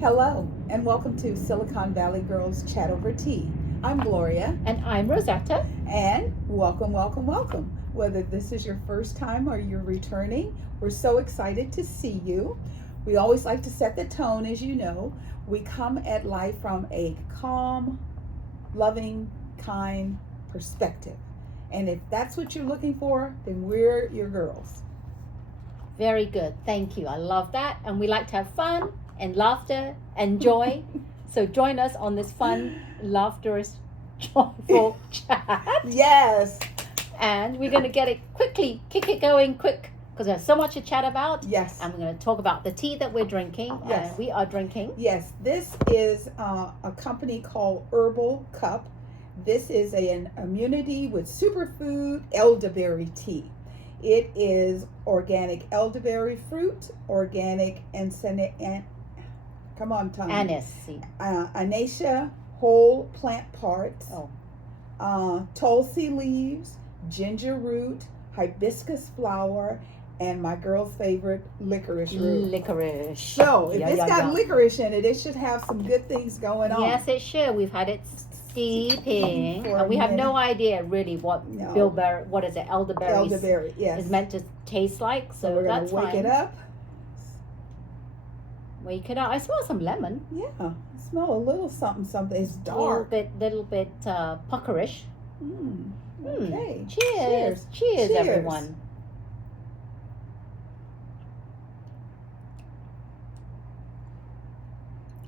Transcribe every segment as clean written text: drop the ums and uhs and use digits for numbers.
Hello, and welcome to Silicon Valley Girls Chat Over Tea. I'm Gloria. And I'm Rosetta. And welcome, welcome, welcome. Whether this is your first time or you're returning, we're so excited to see you. We always like to set the tone, as you know. We come at life from a calm, loving, kind perspective. And if that's what you're looking for, then we're your girls. Very good. Thank you. I love that. And we like to have fun and laughter and joy. So join us on this fun, laughterous, joyful chat. Yes. And we're going to kick it going quick, because there's so much to chat about. Yes. And we're going to talk about the tea that we're drinking. Yes. And we are drinking. Yes. This is a company called Herbal Cup. This is an immunity with superfood elderberry tea. It is organic elderberry fruit, organic anise, Acacia whole plant parts, tulsi leaves, ginger root, hibiscus flower, and my girl's favorite, licorice root. Licorice. So if it's got licorice in it, it should have some good things going on. Yes, it should. We've had it steeping, and we have no idea really what elderberries yes. is meant to taste like. So we're that's gonna wake fine. it up. Wake it up. I smell some lemon. Yeah, I smell a little something. It's dark. Little bit puckerish. Okay. Cheers, everyone.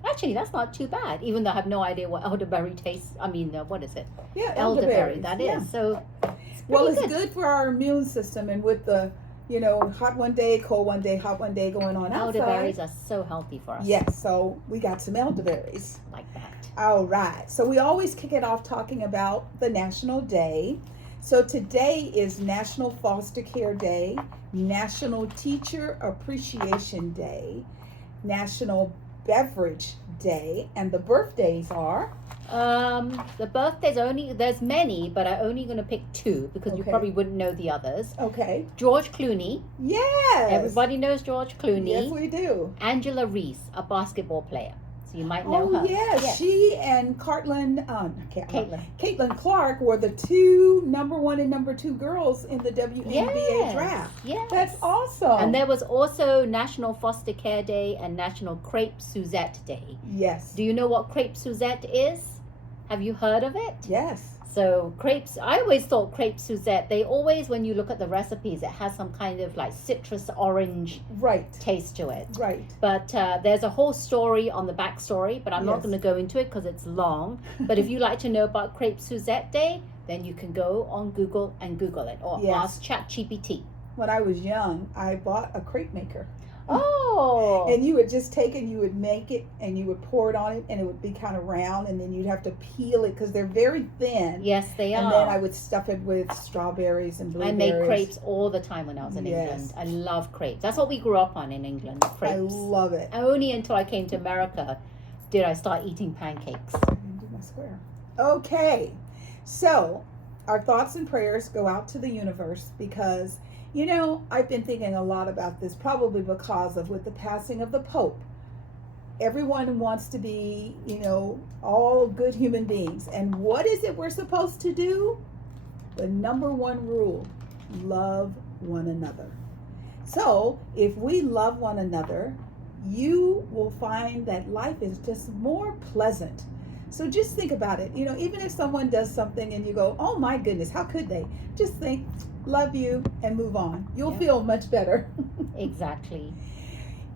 Actually, that's not too bad, even though I have no idea what elderberry tastes. What is it? Yeah, elderberry. That is. Yeah. So, it's good for our immune system, and with the, hot one day, cold one day, hot one day going on outside. Elderberries are so healthy for us. Yes, so we got some elderberries. Like that. All right. So we always kick it off talking about the National Day. So today is National Foster Care Day, National Teacher Appreciation Day, National Beverage Day, and the birthdays are? The birthdays there's many, but I'm only going to pick two because you probably wouldn't know the others. Okay. George Clooney. Yes. Everybody knows George Clooney. Yes, we do. Angela Reese, a basketball player. So you might know her. Oh, yes. She and Caitlin Clark were the number one and number two girls in the WNBA draft. Yes. That's awesome. And there was also National Foster Care Day and National Crepe Suzette Day. Yes. Do you know what crepe Suzette is? Have you heard of it? Yes. So crepes, I always thought crepe Suzette, when you look at the recipes, it has some kind of like citrus orange taste to it. Right. But there's a whole story on the backstory, but I'm not going to go into it because it's long. But if you like to know about crepe Suzette Day, then you can go on Google and Google it, or ask ChatGPT. When I was young, I bought a crepe maker. Oh. And you would just take it, you would make it, and you would pour it on it, and it would be kind of round, and then you'd have to peel it because they're very thin. Yes, they are. And then I would stuff it with strawberries and blueberries. I made crepes all the time when I was in England. I love crepes. That's what we grew up on in England, crepes. I love it. Only until I came to America did I start eating pancakes. Do my square. Okay, so our thoughts and prayers go out to the universe because I've been thinking a lot about this, probably because of with the passing of the Pope. Everyone wants to be, all good human beings. And what is it we're supposed to do? The number one rule, love one another. So if we love one another, you will find that life is just more pleasant. So just think about it. Even if someone does something and you go, oh my goodness, how could they? Just think, love you, and move on. You'll feel much better. Exactly.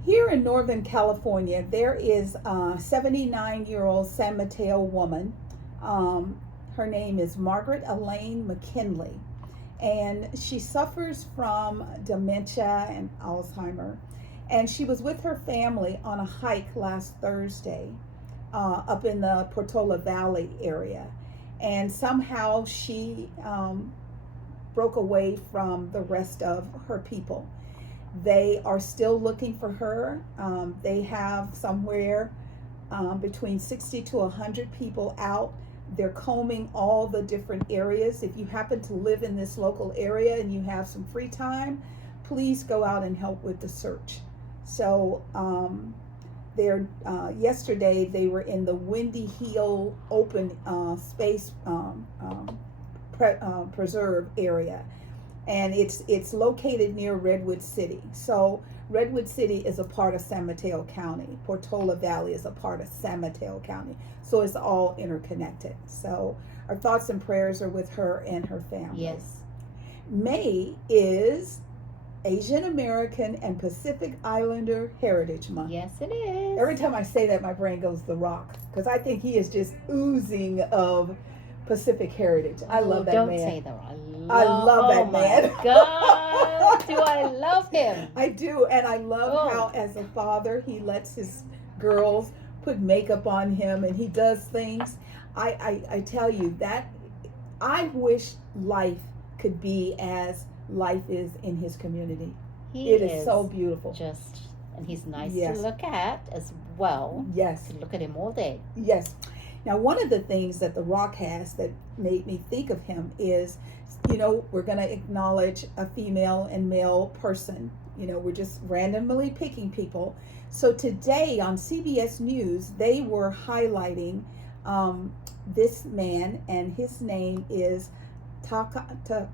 Here in Northern California, there is a 79-year-old San Mateo woman. Her name is Margaret Elaine McKinley, and she suffers from dementia and Alzheimer. And she was with her family on a hike last Thursday up in the Portola Valley area. And somehow she broke away from the rest of her people. They are still looking for her. They have somewhere between 60 to 100 people out. They're combing all the different areas. If you happen to live in this local area and you have some free time, please go out and help with the search. So they're yesterday they were in the Windy Hill open space preserve area, and it's located near Redwood City. So Redwood City is a part of San Mateo County. Portola Valley is a part of San Mateo County. So it's all interconnected. So our thoughts and prayers are with her and her family. Yes. May is Asian American and Pacific Islander Heritage Month. Yes, it is. Every time I say that, my brain goes The Rock, because I think he is just oozing of Pacific heritage. I love that don't man. Don't say that. I love that man. Oh my God, do I love him? I do, and I love how, as a father, he lets his girls put makeup on him, and he does things. I tell you that I wish life could be as life is in his community. It is so beautiful. And he's nice to look at as well. Yes. You can look at him all day. Yes. Now, one of the things that The Rock has that made me think of him is, we're going to acknowledge a female and male person. We're just randomly picking people. So today on CBS News, they were highlighting this man, and his name is Takahiro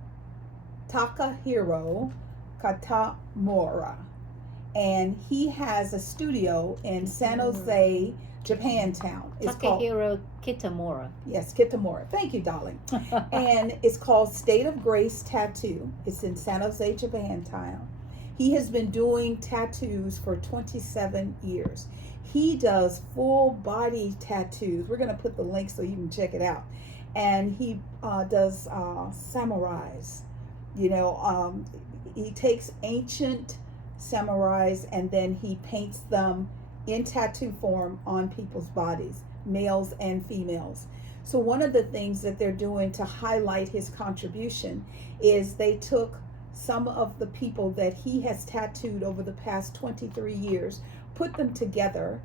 Katamura. And he has a studio in San Jose, Japantown. Takahiro Kitamura. Yes, Kitamura. Thank you, darling. And it's called State of Grace Tattoo. It's in San Jose, Japantown. He has been doing tattoos for 27 years. He does full body tattoos. We're going to put the link so you can check it out. And he does samurais. He takes ancient samurais and then he paints them in tattoo form on people's bodies, males and females. So one of the things that they're doing to highlight his contribution is they took some of the people that he has tattooed over the past 23 years, put them together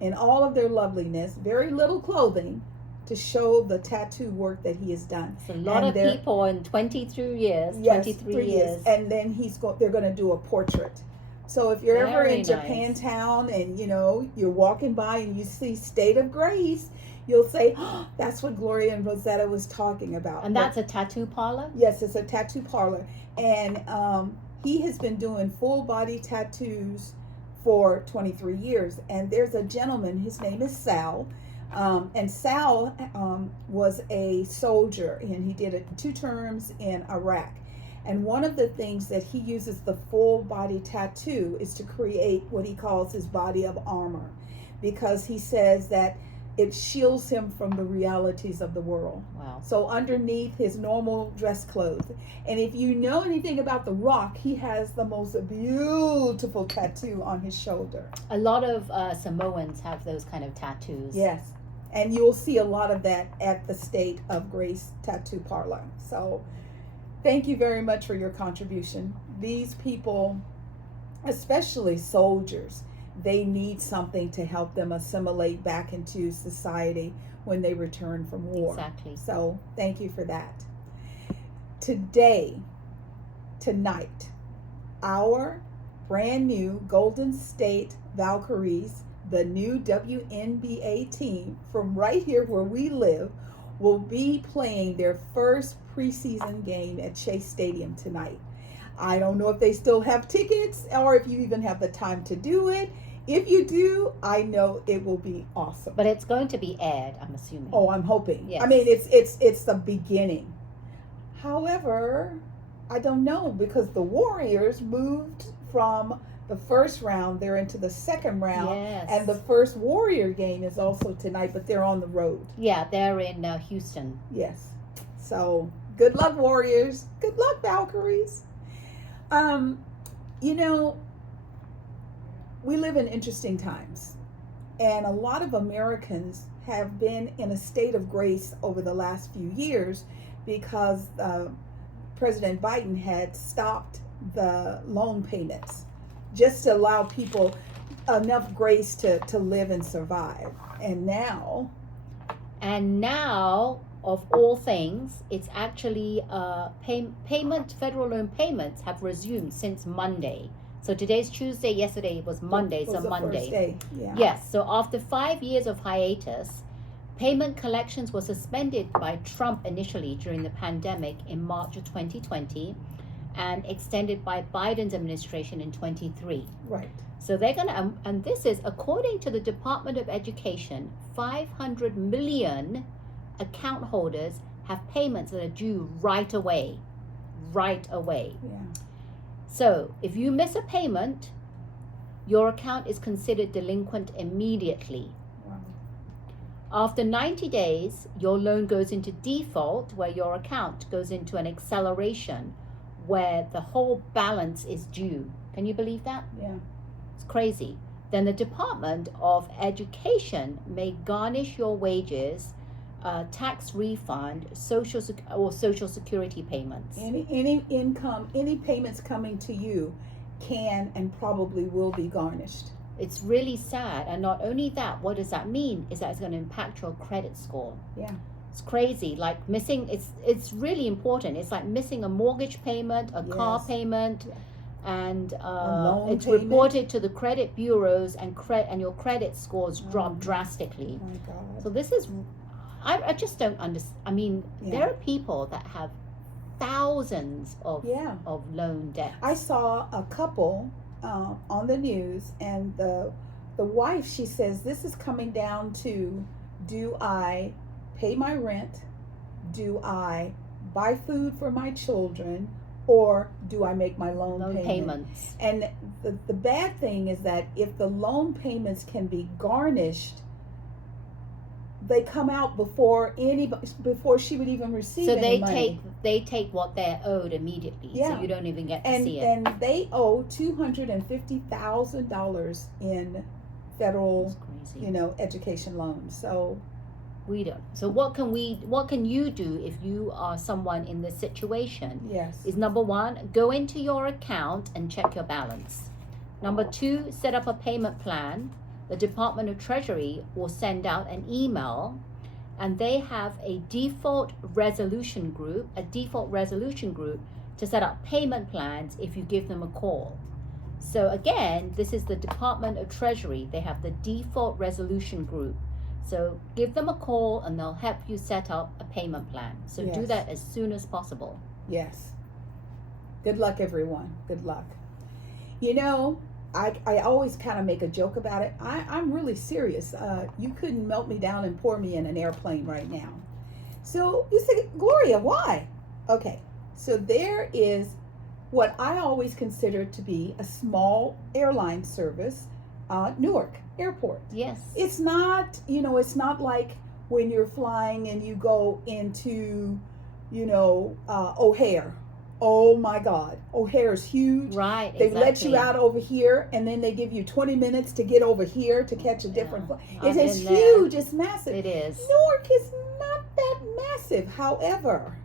in all of their loveliness, very little clothing, to show the tattoo work that he has done. It's a lot of people in 23 years. Yes, 23 years. And then they're going to do a portrait. So if you're ever in nice. Japantown and you're walking by and you see State of Grace, you'll say, oh, that's what Gloria and Rosetta was talking about. And that's a tattoo parlor? Yes, it's a tattoo parlor. And he has been doing full body tattoos for 23 years. And there's a gentleman, his name is Sal. And Sal was a soldier, and he did 2 terms in Iraq. And one of the things that he uses the full body tattoo is to create what he calls his body of armor, because he says that it shields him from the realities of the world. Wow. So underneath his normal dress clothes. And if you know anything about The Rock, he has the most beautiful tattoo on his shoulder. A lot of Samoans have those kind of tattoos. Yes. And you'll see a lot of that at the State of Grace Tattoo Parlor. So thank you very much for your contribution. These people, especially soldiers, they need something to help them assimilate back into society when they return from war. Exactly. So thank you for that. Tonight, our brand new Golden State Valkyries, the new WNBA team from right here where we live, will be playing their first preseason game at Chase Stadium tonight. I don't know if they still have tickets or if you even have the time to do it. If you do, I know it will be awesome. But it's going to be aired, I'm assuming. Oh, I'm hoping. Yes. I mean, it's the beginning. However, I don't know, because the Warriors moved from the first round, they're into the second round. Yes. And the first Warrior game is also tonight, but they're on the road. Yeah, they're in Houston. Yes. So good luck, Warriors. Good luck, Valkyries. We live in interesting times, and a lot of Americans have been in a state of grace over the last few years because President Biden had stopped the loan payments just to allow people enough grace to live and survive. And now, of all things, it's actually federal loan payments have resumed since Monday. So today's Tuesday, yesterday was Monday, was so the Monday. First day. Yeah. Yes, so after 5 years of hiatus, payment collections were suspended by Trump initially during the pandemic in March of 2020 and extended by Biden's administration in 23. Right. So they're going to, and this is according to the Department of Education, 500 million account holders have payments that are due right away. Right away. Yeah. So if you miss a payment, your account is considered delinquent immediately. Wow. After 90 days, your loan goes into default, where your account goes into an acceleration, where the whole balance is due. Can you believe that? Yeah. It's crazy. Then the Department of Education may garnish your wages, tax refund, social security payments. Any income, any payments coming to you can and probably will be garnished. It's really sad. And not only that, what does that mean? Is that it's going to impact your credit score. Yeah. It's crazy. Like missing, it's really important. It's like missing a mortgage payment, a car payment, and it's payment. reported to the credit bureaus, and your credit scores drop drastically. Oh my God. So this is, I just don't understand. I mean, there are people that have thousands of loan debts. I saw a couple on the news, and the wife, she says, this is coming down to, do I pay my rent? Do I buy food for my children? Or do I make my loan payments? And the bad thing is that if the loan payments can be garnished, they come out before she would even receive any money. So they take what they're owed immediately. Yeah. So you don't even get to see it. And they owe $250,000 in federal, education loans. So we don't. So what can you do if you are someone in this situation? Yes. Is number one, go into your account and check your balance. Number two, set up a payment plan. The Department of Treasury will send out an email, and they have a default resolution group to set up payment plans if you give them a call. So again, this is the Department of Treasury. They have the default resolution group. So give them a call and they'll help you set up a payment plan. So do that as soon as possible. Yes. Good luck, everyone. Good luck. I always kind of make a joke about it. I'm really serious. You couldn't melt me down and pour me in an airplane right now. So you say, Gloria, why? Okay, so there is what I always consider to be a small airline service, Newark Airport. Yes. It's not, it's not like when you're flying and you go into, O'Hare. Oh my God, O'Hare's huge. Right, They let you out over here, and then they give you 20 minutes to get over here to catch a different flight. It's huge. It's massive. It is. Newark is not that massive. However,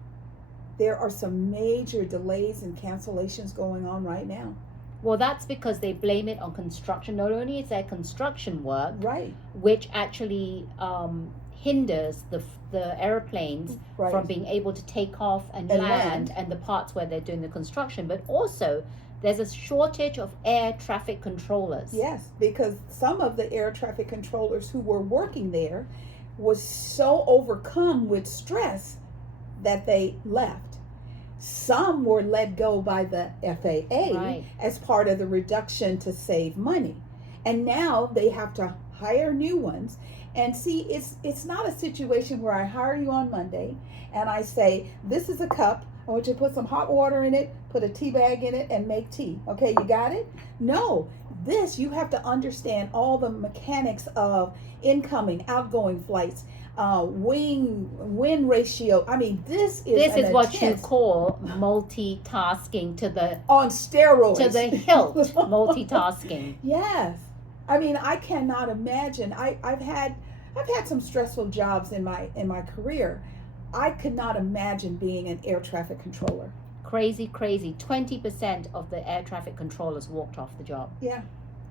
there are some major delays and cancellations going on right now. Well, that's because they blame it on construction. Not only is there construction work, right, which actually hinders the airplanes from being able to take off and land, and the parts where they're doing the construction, but also there's a shortage of air traffic controllers. Yes, because some of the air traffic controllers who were working there was so overcome with stress that they left. Some were let go by the FAA as part of the reduction to save money. And now they have to hire new ones. And see, it's not a situation where I hire you on Monday and I say, this is a cup. I want you to put some hot water in it, put a tea bag in it, and make tea. Okay, you got it? No, you have to understand all the mechanics of incoming, outgoing flights, wind ratio. I mean, this is what you call multitasking on steroids. To the hilt, multitasking. Yes. I mean, I cannot imagine. I've had some stressful jobs in my career. I could not imagine being an air traffic controller. Crazy. 20% of the air traffic controllers walked off the job. Yeah.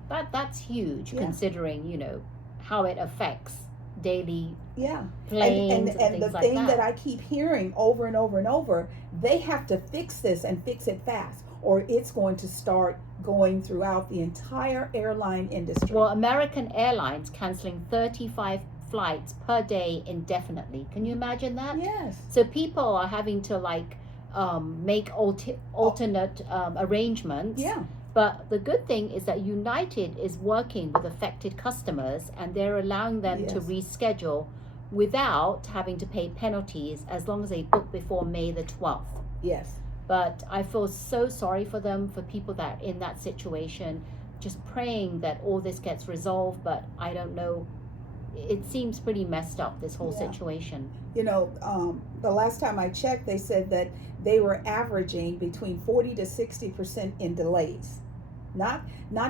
That's huge, considering, how it affects daily and planes and things the like thing that. that I keep hearing over and over and over, they have to fix this and fix it fast, or it's going to start going throughout the entire airline industry. Well, American Airlines canceling 35 flights per day indefinitely. Can you imagine that? Yes. So people are having to make alternate arrangements. Yeah. But the good thing is that United is working with affected customers, and they're allowing them to reschedule without having to pay penalties as long as they book before May the 12th. Yes. But I feel so sorry for them, for people that are in that situation, just praying that all this gets resolved. But I don't know. It seems pretty messed up, this whole situation. You know, the last time I checked, they said that they were averaging between 40 to 60% in delays, not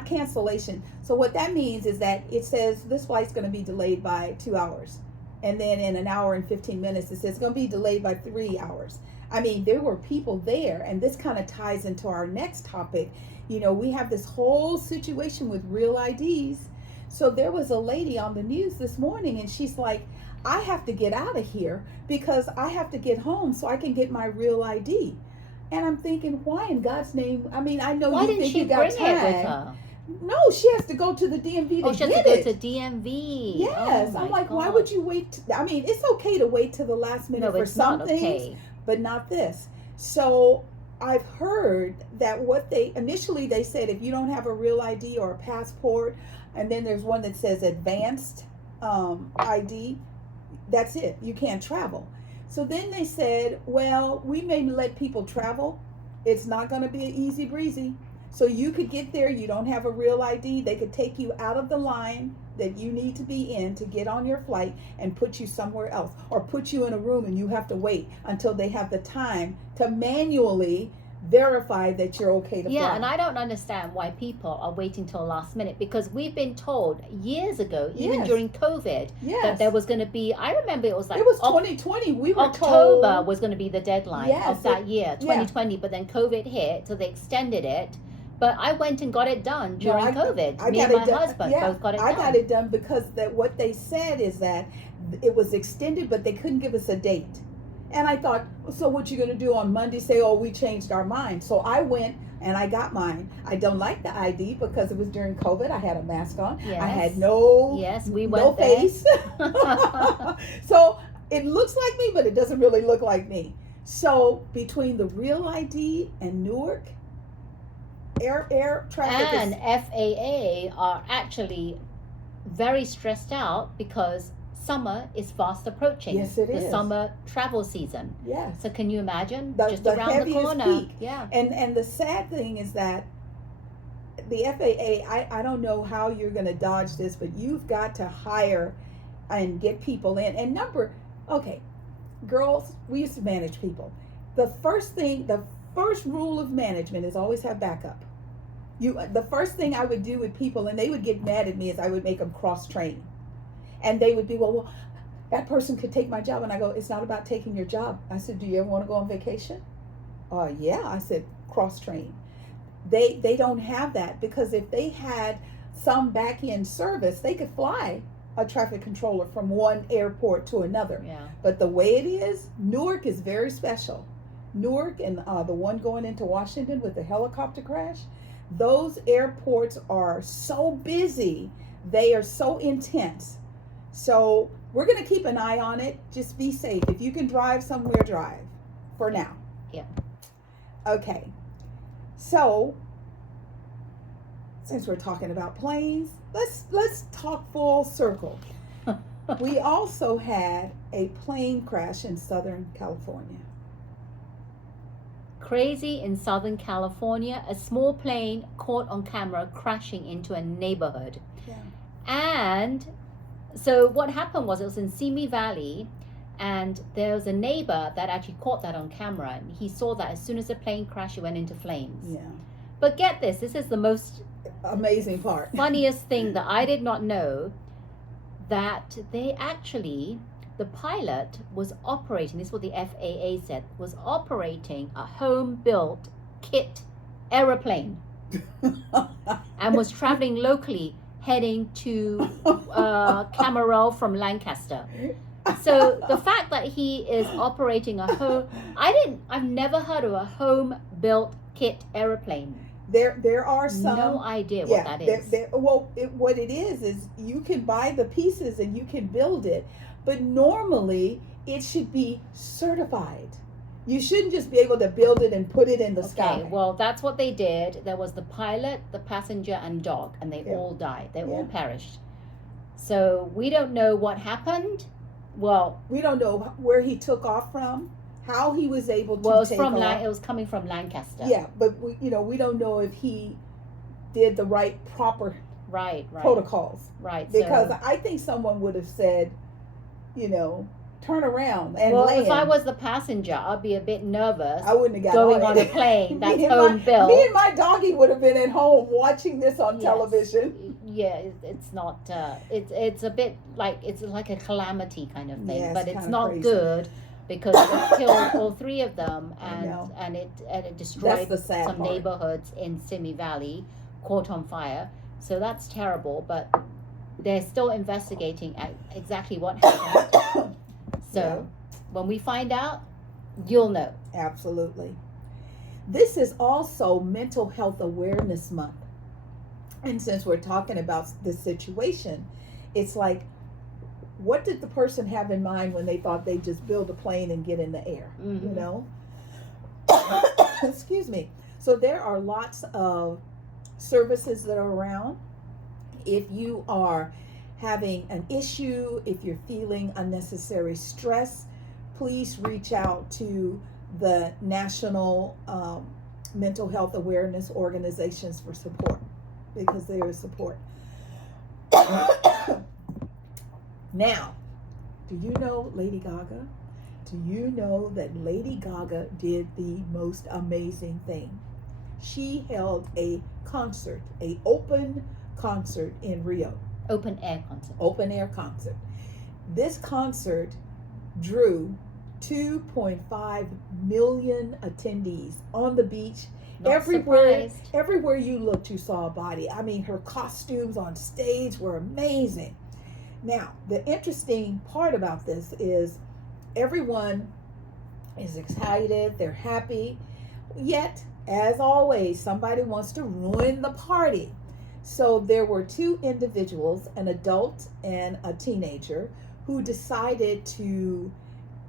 cancellation. So what that means is that it says this flight's going to be delayed by 2 hours. And then in an hour and 15 minutes, it says it's going to be delayed by 3 hours. I mean, there were people there, and this kind of ties into our next topic. You know, we have this whole situation with real IDs. So there was a lady on the news this morning, and she's like, I have to get out of here because I have to get home so I can get my real ID. And I'm thinking, why in God's name? I mean, I know why you think you got time. Why didn't she bring it with her? No, she has to go to the DMV to get it. Oh, she has to go to DMV. Yes. Oh, I'm like, God. Why would you wait? I mean, it's okay to wait to the last minute for some things, but not this. So I've heard that initially they said if you don't have a real ID or a passport, and then there's one that says advanced ID, that's it. You can't travel. So then they said, well, we may let people travel. It's not going to be easy breezy. So you could get there, you don't have a real ID, they could take you out of the line that you need to be in to get on your flight and put you somewhere else, or put you in a room and you have to wait until they have the time to manually verify that you're okay to fly. Yeah, and I don't understand why people are waiting till last minute, because we've been told years ago, even during COVID, that there was going to be, I remember it was 2020, we were October told, was going to be the deadline of that year, 2020, but then COVID hit, so they extended it. But I went and got it done during COVID. Me and my husband both got it done. I got it done because what they said is that it was extended, but they couldn't give us a date. And I thought, so what you going to do on Monday? Say, oh, we changed our mind. So I went and I got mine. I don't like the ID because it was during COVID. I had a mask on. Yes. I had no face. So it looks like me, but it doesn't really look like me. So between the real ID and Newark, air traffic and FAA are actually very stressed out because summer is fast approaching. Yes, it is. The summer travel season. Yes. So can you imagine? Just the around the corner. Peak. Yeah. And the sad thing is that the FAA, I don't know how you're going to dodge this, but you've got to hire and get people in. And okay, girls, we used to manage people. The first rule of management is always have backup. The first thing I would do with people, and they would get mad at me, is I would make them cross-train. And they would be, well, that person could take my job. And I go, it's not about taking your job. I said, do you ever want to go on vacation? Yeah. I said, cross-train. They don't have that, because if they had some back-end service, they could fly a traffic controller from one airport to another. Yeah. But the way it is, Newark is very special. Newark and the one going into Washington with the helicopter crash, those airports are so busy. They are so intense. So we're going to keep an eye on it. Just be safe. If you can drive somewhere, drive for now. Yeah. Okay. So since we're talking about planes, let's talk full circle. We also had a plane crash in Southern California. Crazy in Southern California, a small plane caught on camera crashing into a neighborhood. Yeah. And so what happened was, it was in Simi Valley, and there was a neighbor that actually caught that on camera, and he saw that as soon as the plane crashed, it went into flames. Yeah. But get this is the most amazing part. Funniest thing that I did not know, that the pilot was operating, this is what the FAA said, was operating a home-built kit aeroplane and was traveling locally, heading to Camarillo from Lancaster. So the fact that he is operating I've never heard of a home-built kit aeroplane. There are some. No idea what that is. What it is you can buy the pieces and you can build it, but normally it should be certified. You shouldn't just be able to build it and put it in the sky. Okay, well, that's what they did. There was the pilot, the passenger, and dog, and they all died. They all perished. So we don't know what happened. Well, we don't know where he took off from, how he was able to take off. It was coming from Lancaster. Yeah, but we don't know if he did the proper protocols. Right. Because I think someone would have said, turn around and land. If I was the passenger, I'd be a bit nervous. I wouldn't have got going on a plane that's built. Me and my doggy would have been at home watching this on television. Yeah, it's not. It's a bit like it's like a calamity kind of thing, but it's not crazy. Good because it killed all three of them, and it destroyed some neighborhoods in Simi Valley, caught on fire. So that's terrible, but they're still investigating exactly what happened. So when we find out, you'll know. Absolutely. This is also Mental Health Awareness Month. And since we're talking about this situation, it's like, what did the person have in mind when they thought they'd just build a plane and get in the air? Mm-hmm. Excuse me. So there are lots of services that are around. If you are having an issue, if you're feeling unnecessary stress, please reach out to the National Mental Health Awareness Organizations for support, because there is support. Now, do you know Lady Gaga? Do you know that Lady Gaga did the most amazing thing? She held a concert, an open concert in Rio. Open air concert. Open air concert. This concert drew 2.5 million attendees on the beach. Everywhere you looked, you saw a body. I mean, her costumes on stage were amazing. Now, the interesting part about this is everyone is excited, they're happy, yet, as always, somebody wants to ruin the party. So there were two individuals, an adult and a teenager, who decided to,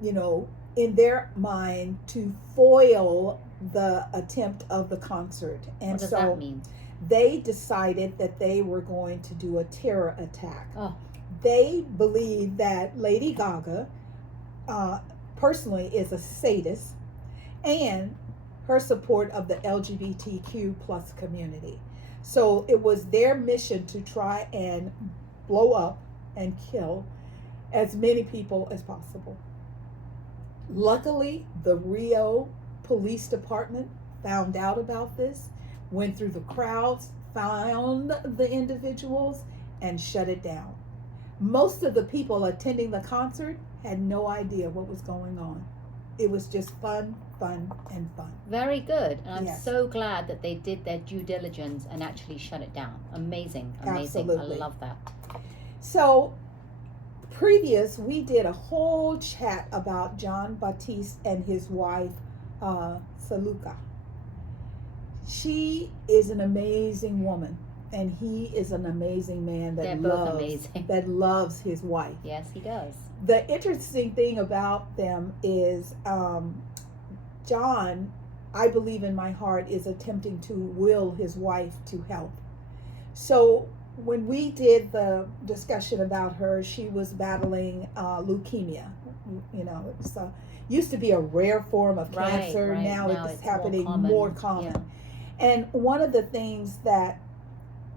in their mind, to foil the attempt of the concert. And what does that mean? They decided that they were going to do a terror attack. Oh. They believe that Lady Gaga personally is a sadist, and her support of the LGBTQ plus community. So it was their mission to try and blow up and kill as many people as possible. Luckily, the Rio Police Department found out about this, went through the crowds, found the individuals, and shut it down. Most of the people attending the concert had no idea what was going on. It was just fun, and fun. Very good. And I'm so glad that they did their due diligence and actually shut it down. Amazing. Absolutely. I love that. So, we did a whole chat about John Baptiste and his wife, Saluka. She is an amazing woman, and he is an amazing man that loves his wife. Yes, he does. The interesting thing about them is John, I believe in my heart, is attempting to will his wife to health. So when we did the discussion about her, she was battling leukemia. It's used to be a rare form of cancer. Right. Now it's happening more common. Yeah. And one of the things that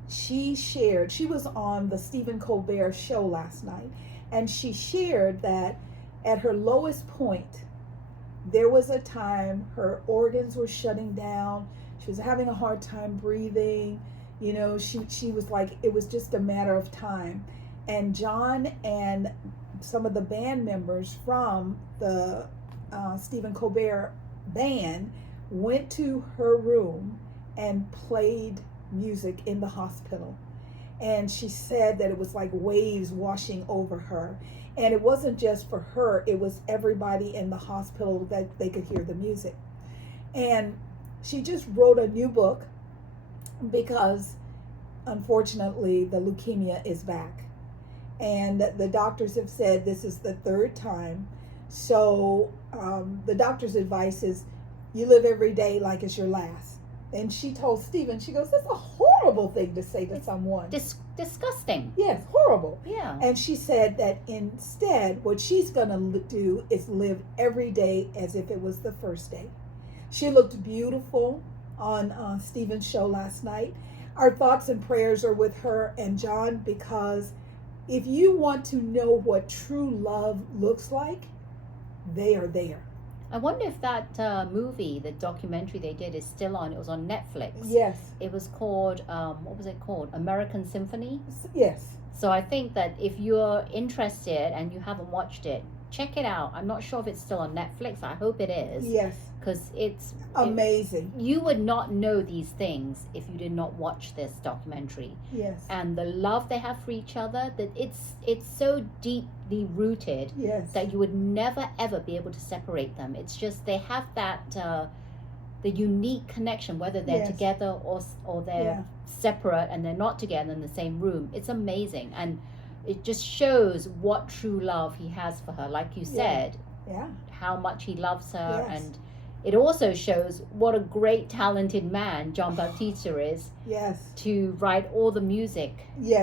she shared, she was on the Stephen Colbert show last night, and she shared that at her lowest point, there was a time her organs were shutting down. She was having a hard time breathing. She was like, it was just a matter of time. And John and some of the band members from the Stephen Colbert band went to her room and played music in the hospital. And she said that it was like waves washing over her. And it wasn't just for her, it was everybody in the hospital that they could hear the music. And she just wrote a new book because unfortunately the leukemia is back. And the doctors have said this is the third time. So the doctor's advice is you live every day like it's your last. And she told Stephen, she goes, that's a horrible thing to say to someone. Disgusting. Yes, horrible. Yeah. And she said that instead, what she's going to do is live every day as if it was the first day. She looked beautiful on Stephen's show last night. Our thoughts and prayers are with her and John, because if you want to know what true love looks like, they are there. I wonder if that movie, the documentary they did, is still on. It was on Netflix. Yes. It was called, what was it called? American Symphony? Yes. So I think that if you're interested and you haven't watched it, check it out. I'm not sure if it's still on Netflix. I hope it is. Yes. Because it's amazing. You would not know these things if you did not watch this documentary. Yes. And the love they have for each other, that it's so deeply rooted. Yes. That you would never ever be able to separate them. It's just they have that the unique connection, whether they're together or they're separate and they're not together in the same room. It's amazing, and it just shows what true love he has for her. Like you said, how much he loves her, and it also shows what a great talented man John Bautista is. Yes. To write all the music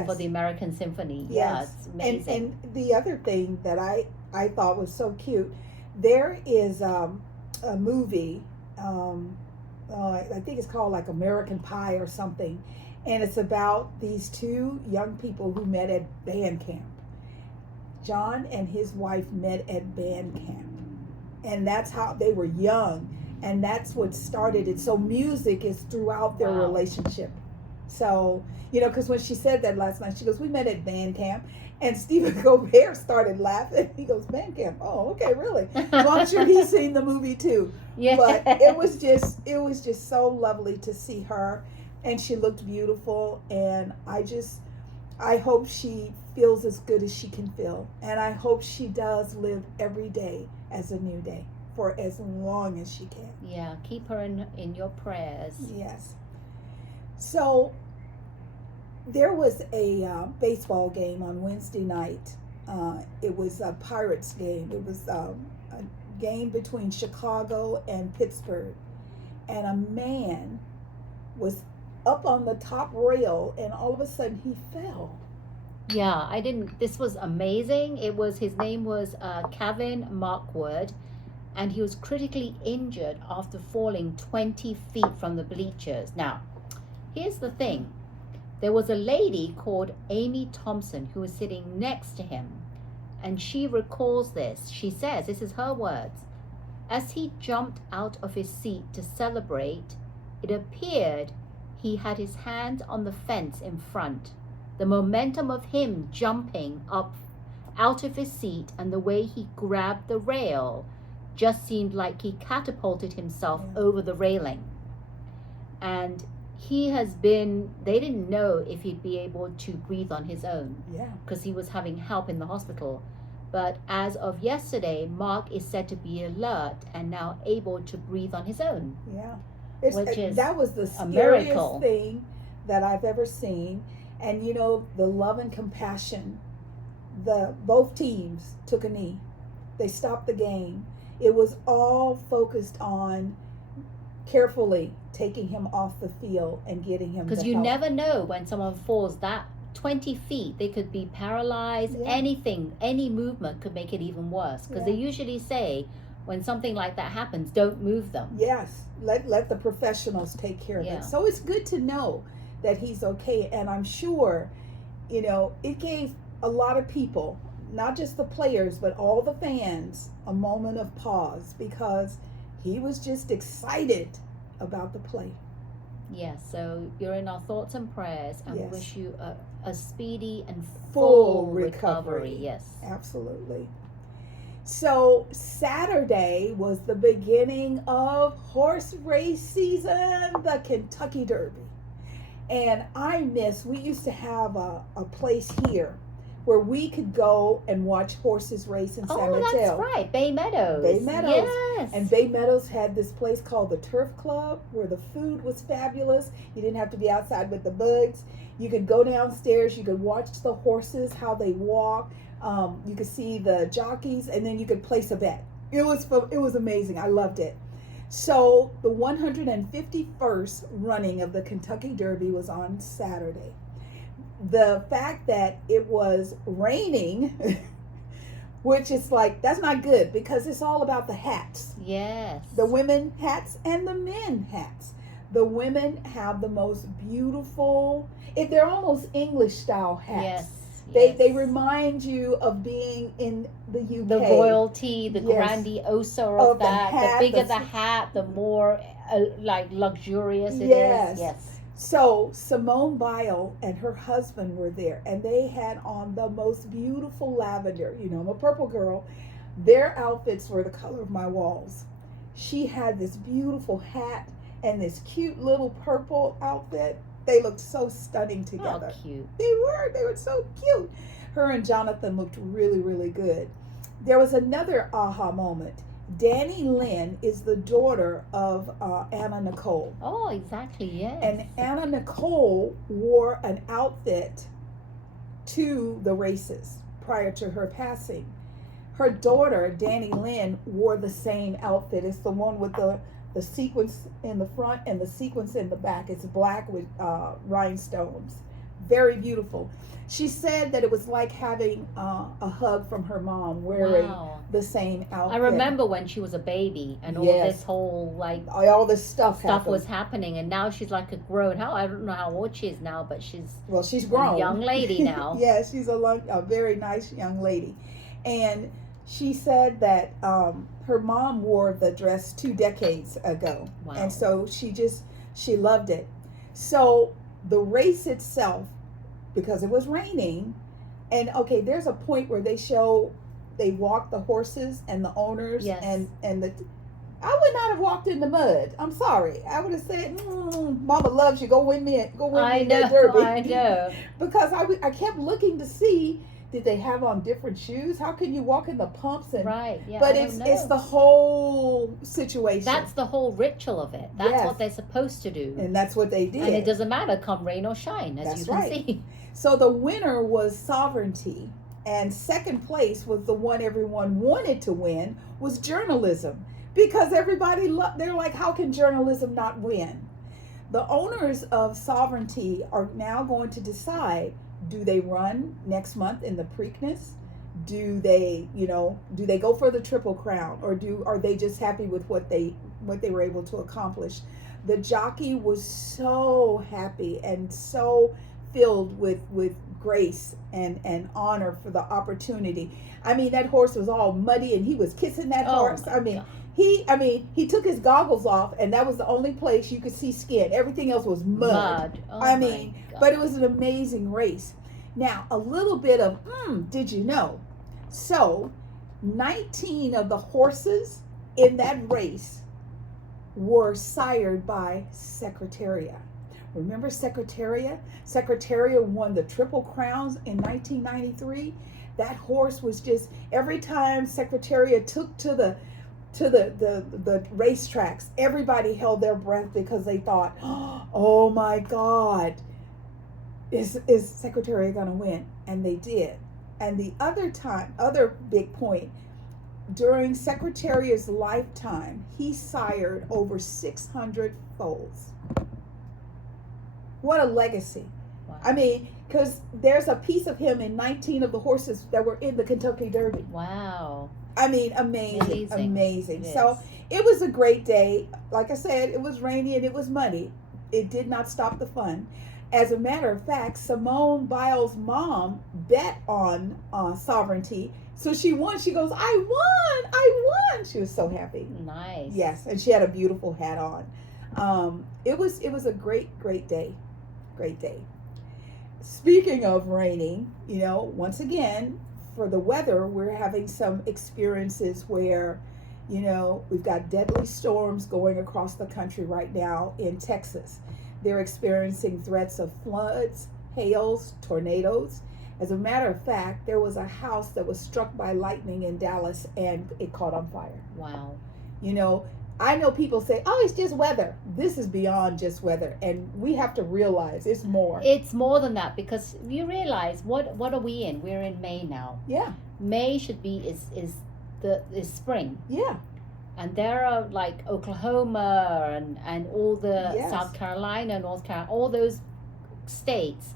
for the American Symphony. Yes. Yeah, it's amazing. And the other thing that I thought was so cute, there is a movie, I think it's called like American Pie or something, and it's about these two young people who met at band camp. John and his wife met at band camp. And that's how they were young, and that's what started it. So music is throughout their relationship. So, because when she said that last night, she goes, we met at band camp, and Stephen Colbert started laughing. He goes, band camp? Oh, okay, really? Well, I'm sure he's seen the movie too. Yeah. But it was just so lovely to see her, and she looked beautiful, and I hope she feels as good as she can feel, and I hope she does live every day as a new day for as long as she can. Yeah, keep her in your prayers. Yes. So there was a baseball game on Wednesday night. It was a Pirates game. It was a game between Chicago and Pittsburgh, and a man was up on the top rail, and all of a sudden he fell. Yeah, this was amazing. His name was Kevin Markwood, and he was critically injured after falling 20 feet from the bleachers. Now, here's the thing. There was a lady called Amy Thompson who was sitting next to him, and she recalls this. She says, this is her words, as he jumped out of his seat to celebrate, it appeared he had his hands on the fence in front. The momentum of him jumping up out of his seat and the way he grabbed the rail just seemed like he catapulted himself over the railing. And they didn't know if he'd be able to breathe on his own because he was having help in the hospital. But as of yesterday, Mark is said to be alert and now able to breathe on his own. Yeah. That was the scariest thing that I've ever seen. And the love and compassion, both teams took a knee. They stopped the game. It was all focused on carefully taking him off the field and getting him because you never know when someone falls that 20 feet, they could be paralyzed. Anything, any movement could make it even worse, because they usually say when something like that happens, don't move them. Yes, let the professionals take care of it. So it's good to know that he's okay, and I'm sure it gave a lot of people, not just the players but all the fans, a moment of pause, because he was just excited about the play. Yes, so you're in our thoughts and prayers, and we wish you a speedy and full recovery. Yes, absolutely. So Saturday was the beginning of horse race season, the Kentucky Derby. And we used to have a place here where we could go and watch horses race in San Mateo. Oh, that's right. Bay Meadows. Bay Meadows. Yes. And Bay Meadows had this place called the Turf Club where the food was fabulous. You didn't have to be outside with the bugs. You could go downstairs. You could watch the horses, how they walk. You could see the jockeys, and then you could place a bet. It was amazing. I loved it. So the 151st running of the Kentucky Derby was on Saturday. The fact that it was raining, which is like, that's not good because it's all about the hats. Yes. The women hats and the men hats. The women have the most beautiful, if they're almost English style hats. Yes. They remind you of being in the UK. The royalty, the grandioso of that. The bigger the hat, the more like luxurious it is. Yes. So Simone Biles and her husband were there, and they had on the most beautiful lavender. You know, I'm a purple girl. Their outfits were the color of my walls. She had this beautiful hat and this cute little purple outfit. They looked so stunning together. Oh, cute. They were so cute. Her and Jonathan looked really, really good. There was another aha moment. Danny Lynn is the daughter of Anna Nicole. Oh, exactly, yes. And Anna Nicole wore an outfit to the races prior to her passing. Her daughter, Danny Lynn, wore the same outfit. It's the one with the sequence in the front and the sequence in the back. It's black with rhinestones. Very beautiful. She said that it was like having a hug from her mom wearing the same outfit. I remember when she was a baby and all this whole all this stuff was happening, and now she's like a grown. I don't know how old she is now, but she's grown, a young lady now. Yes, she's a very nice young lady, and she said that her mom wore the dress 2 decades ago, and so she loved it. So the race itself, because it was raining, and there's a point where they walk the horses and the owners and the. I would not have walked in the mud. I'm sorry. I would have said, "Mama loves you. Go win me that derby." I know. Because I kept looking to see, did they have on different shoes? How can you walk in the pumps and But it's the whole situation. That's the whole ritual of it. That's what they're supposed to do, and that's what they did. And it doesn't matter, come rain or shine, as you can see. So the winner was Sovereignty, and second place was the one everyone wanted to win, was journalism, because everybody they're like, how can journalism not win? The owners of Sovereignty are now going to decide, do they run next month in the Preakness? Do they go for the Triple Crown, or are they just happy with what they were able to accomplish? The jockey was so happy and so filled with grace and honor for the opportunity. I mean, that horse was all muddy and he was kissing that horse. He took his goggles off, and that was the only place you could see skin. Everything else was mud. But it was an amazing race. Now, a little bit of did you know? So 19 of the horses in that race were sired by Secretaria. Remember Secretaria? Secretaria won the Triple Crowns in 1993. That horse was just, every time Secretaria took to the racetracks, everybody held their breath because they thought, oh my God, is Secretaria going to win? And they did. And the other big point, during Secretaria's lifetime, he sired over 600 foals. What a legacy. Wow. I mean, because there's a piece of him in 19 of the horses that were in the Kentucky Derby. Wow. I mean, amazing. Yes. So it was a great day. Like I said, it was rainy and it was muddy. It did not stop the fun. As a matter of fact, Simone Biles' mom bet on Sovereignty. So she won. She goes, I won. She was so happy. Nice. Yes, and she had a beautiful hat on. It was a great day. Great day. Speaking of raining, once again, for the weather, we're having some experiences where, we've got deadly storms going across the country right now in Texas. They're experiencing threats of floods, hails, tornadoes, As a matter of fact, there was a house that was struck by lightning in Dallas and it caught on fire. Wow. You know, I know people say, oh, it's just weather. This is beyond just weather. And we have to realize it's more. It's more than that, because you realize what are we in? We're in May now. Yeah. May should be is spring. Yeah. And there are like Oklahoma and all the Yes. South Carolina, North Carolina, all those states.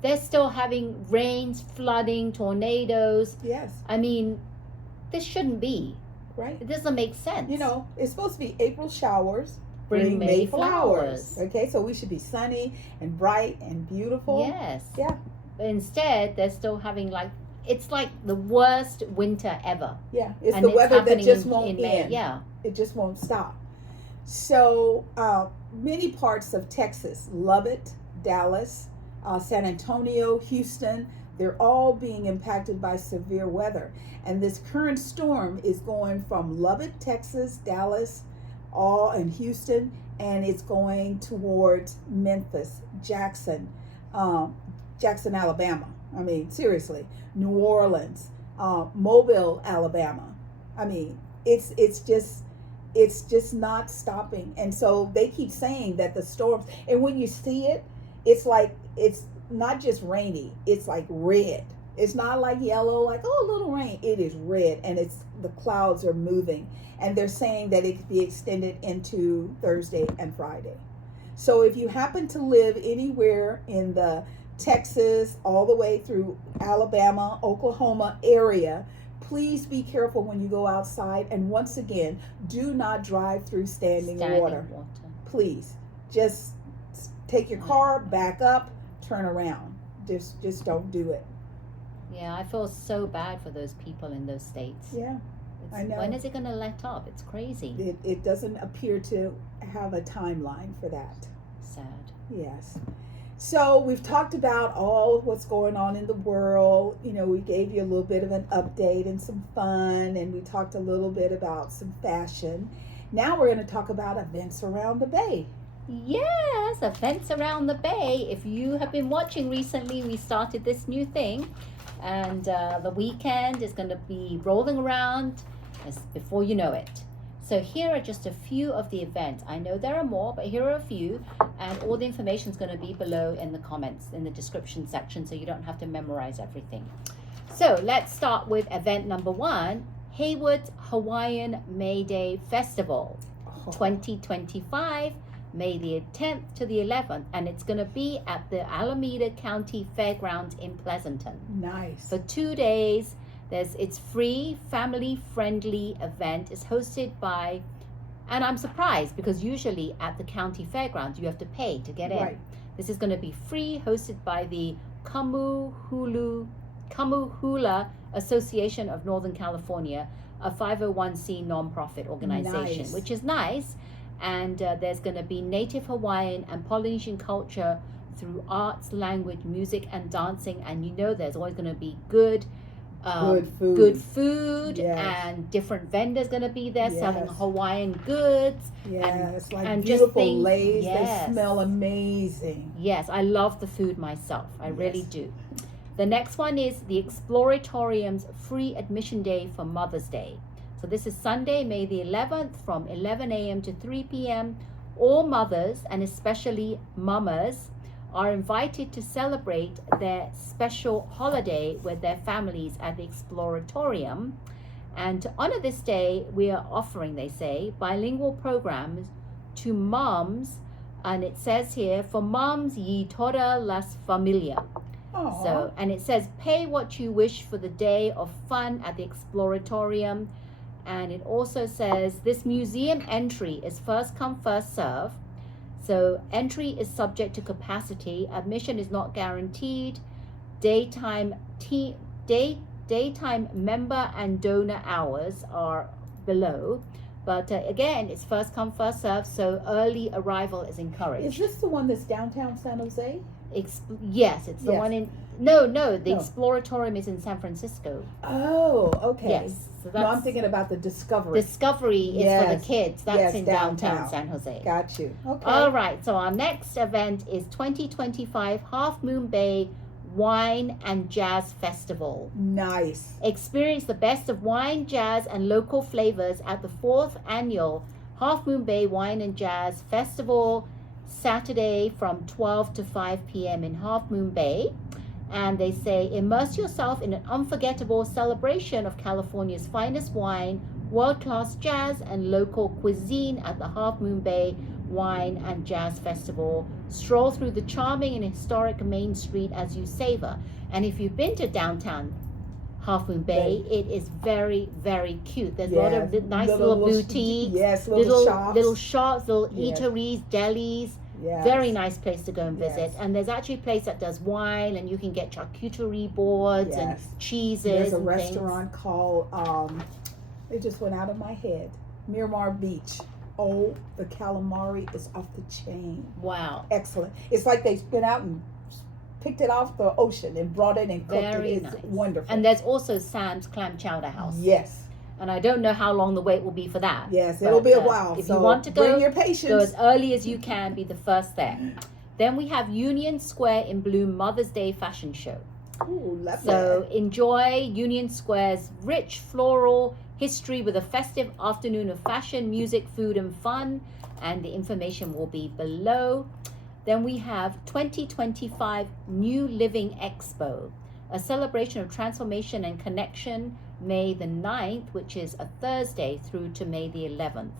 They're still having rains, flooding, tornadoes. Yes. I mean, this shouldn't be. Right. It doesn't make sense. You know, it's supposed to be April showers. Bring May flowers. Okay, so we should be sunny and bright and beautiful. Yes. Yeah. But instead, they're still having it's like the worst winter ever. Yeah, it's And the weather that happening just won't in May. end. Yeah. It just won't stop. So many parts of Texas, Lubbock, Dallas, San Antonio, Houston, they're all being impacted by severe weather. And this current storm is going from Lubbock, Texas, Dallas, and Houston, and it's going towards Memphis, Jackson, Alabama. I mean, seriously, New Orleans, Mobile, Alabama. I mean, it's just not stopping. And so they keep saying that the storms, and when you see it, it's like, it's not just rainy, it's like red. It's not like yellow, like, oh, a little rain. It is red, and the clouds are moving. And they're saying that it could be extended into Thursday and Friday. So if you happen to live anywhere in the Texas, all the way through Alabama, Oklahoma area, please be careful when you go outside. And once again, do not drive through standing water. Please, just take your car, back up, turn around. Just don't do it. Yeah, I feel so bad for those people in those states. Yeah, I know. When is it going to let up? It's crazy. It doesn't appear to have a timeline for that. Sad. Yes. So we've talked about all of what's going on in the world. You know, we gave you a little bit of an update and some fun, and we talked a little bit about some fashion. Now we're going to talk about events around the Bay. Yes, events around the Bay. If you have been watching recently, we started this new thing, and the weekend is going to be rolling around before you know it. So here are just a few of the events. I know there are more, but here are a few, and all the information is going to be below in the comments, in the description section, so you don't have to memorize everything. So let's start with event number 1, Hayward's Hawaiian May Day Festival, 2025, May the 10th to the 11th, and it's going to be at the Alameda County Fairgrounds in Pleasanton. Nice. For 2 days. It's free, family-friendly event. It's hosted by, and I'm surprised because usually at the county fairgrounds you have to pay to get in. Right. This is going to be free, hosted by the Kumu Hula Association of Northern California, a 501c nonprofit organization, Nice. which is nice. And there's going to be Native Hawaiian and Polynesian culture through arts, language, music, and dancing. And you know there's always going to be good food, Yes. and different vendors going to be there selling Yes. Hawaiian goods. Yes, like and beautiful just things, leis. yes. They smell amazing. Yes, I love the food myself. I really Yes. do. The next one is the Exploratorium's free admission day for Mother's Day. So this is Sunday, May the 11th from 11 a.m. to 3 p.m. All mothers, and especially mamas, are invited to celebrate their special holiday with their families at the Exploratorium. And to honor this day, we are offering, they say, bilingual programs to moms. And it says here, for moms, ye toda las familia. Aww. So, and it says, pay what you wish for the day of fun at the Exploratorium. And it also says, this museum entry is first come, first serve. So entry is subject to capacity. Admission is not guaranteed. Daytime member and donor hours are below. But again, it's first come, first serve. So early arrival is encouraged. Is this the one that's downtown San Jose? Yes, it's the Yes. one in... No, the No. Exploratorium is in San Francisco. Oh, okay. Yes. So No, I'm thinking about the Discovery. Discovery is for Yes. the kids. That's Yes, in downtown San Jose. Got you. Okay. All right. So our next event is 2025 Half Moon Bay Wine and Jazz Festival. Nice. Experience the best of wine, jazz, and local flavors at the 4th annual Half Moon Bay Wine and Jazz Festival, Saturday from 12 to 5 p.m. in Half Moon Bay. And they say, immerse yourself in an unforgettable celebration of California's finest wine, world-class jazz, and local cuisine at the Half Moon Bay Wine and Jazz Festival. Stroll through the charming and historic Main Street as you savor. And if you've been to downtown Half Moon Bay, it is very, very cute. There's a lot of nice little boutiques, little shops, little eateries, delis. Yes. Very nice place to go and visit. And there's actually a place that does wine, and you can get charcuterie boards and cheeses. There's a and restaurant called, it just went out of my head, Miramar Beach. Oh, the calamari is off the chain. Wow. Excellent. It's like they went out and picked it off the ocean and brought it and cooked Very it. nice. It's wonderful. And there's also Sam's Clam Chowder House. Yes. And I don't know how long the wait will be for that. Yes, it'll be a while. If you want to go, bring your patience. Go as early as you can, be the first there. Then we have Union Square in Bloom Mother's Day Fashion Show. Ooh, lovely. So enjoy Union Square's rich floral history with a festive afternoon of fashion, music, food, and fun. And the information will be below. Then we have 2025 New Living Expo, a celebration of transformation and connection, May the 9th, which is a Thursday, through to May the 11th.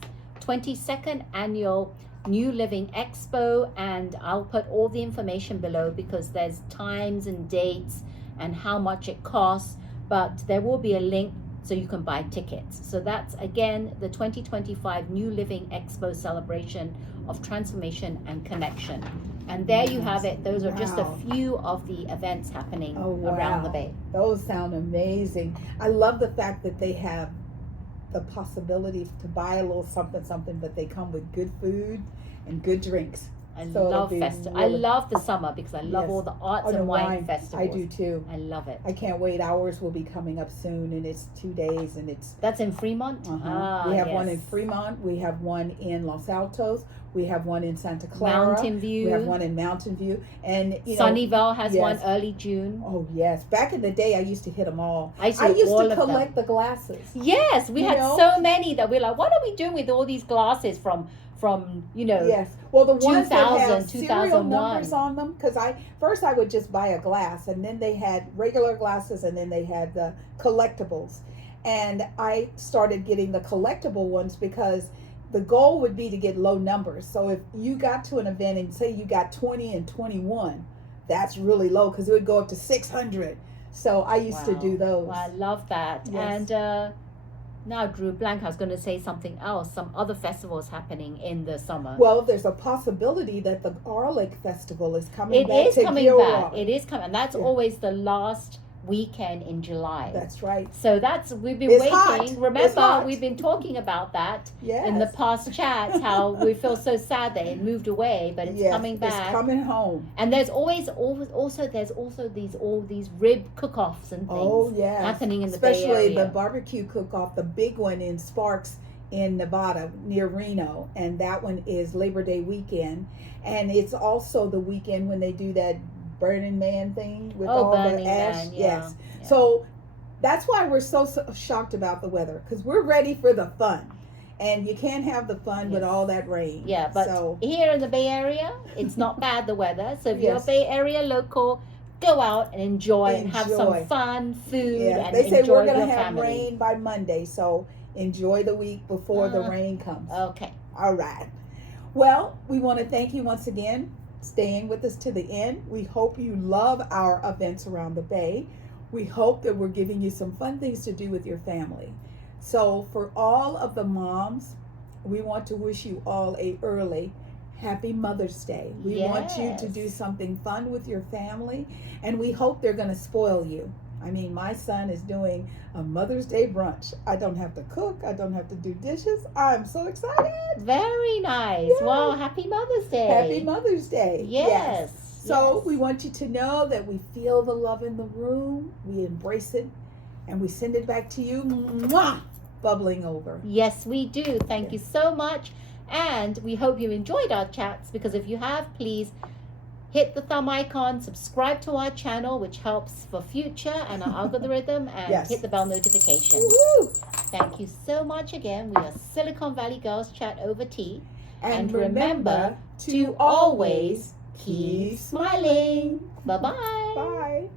22nd Annual New Living Expo, and I'll put all the information below because there's times and dates and how much it costs, but there will be a link so you can buy tickets. So that's, again, the 2025 New Living Expo celebration of transformation and connection. And there you have it. Those are just a few of the events happening around the Bay. Those sound amazing. I love the fact that they have the possibility to buy a little something, but they come with good food and good drinks. I love festival. I love the summer because I love all the arts and wine festivals. I do too. I love it. I can't wait. Ours will be coming up soon, and it's 2 days, and it's. That's in Fremont. We have one in Fremont. We have one in Los Altos. We have one in Santa Clara. Mountain View. We have one in Mountain View, and Sunnyvale has one early June. Oh yes! Back in the day, I used to hit them all. I used to collect the glasses. Yes, we had so many that we're like, what are we doing with all these glasses from Yes, well, the ones that have 2001. serial numbers on them, because I would just buy a glass, and then they had regular glasses, and then they had the collectibles, and I started getting the collectible ones because the goal would be to get low numbers. So if you got to an event and say you got 20 and 21, that's really low because it would go up to 600. So I used to do those. Well, I love that. Yes. And now Drew blank, I was going to say something else. Some other festivals happening in the summer. Well, there's a possibility that the Garlic Festival is coming back. It is coming back. It is coming. And that's always the last weekend in July. That's right. So we've been waiting. Hot. Remember, we've been talking about that in the past chats, how we feel so sad that it moved away, but it's coming back. It's coming home. And there's always these rib cook-offs and things happening in the Bay Area. Especially the barbecue cook-off, the big one in Sparks in Nevada near Reno, and that one is Labor Day weekend, and it's also the weekend when they do that Burning Man thing with all the ash. Yes. So that's why we're so shocked about the weather, because we're ready for the fun, and you can't have the fun with all that rain. Yeah, but here in the Bay Area, it's not bad, the weather. So if you're a Bay Area local, go out and enjoy and have some fun, food, and they say enjoy we're going to have family. rain by Monday, so enjoy the week before the rain comes. Okay. All right. Well, we want to thank you once again staying with us to the end. We hope you love our events around the Bay. We hope that we're giving you some fun things to do with your family. So for all of the moms, we want to wish you all a early Happy Mother's Day. We want you to do something fun with your family, and we hope they're going to spoil you. I mean, my son is doing a Mother's Day brunch. I don't have to cook. I don't have to do dishes. I'm so excited. Very nice. Yes. Wow, Happy Mother's Day. Happy Mother's Day. Yes. So we want you to know that we feel the love in the room. We embrace it, and we send it back to you. Mwah! Bubbling over. Yes, we do. Thank you so much. And we hope you enjoyed our chats, because if you have, please hit the thumb icon, subscribe to our channel, which helps for future and our algorithm, and hit the bell notification. Woo-hoo. Thank you so much again. We are Silicon Valley Girls Chat over tea. And remember to always keep smiling. Bye-bye. Bye.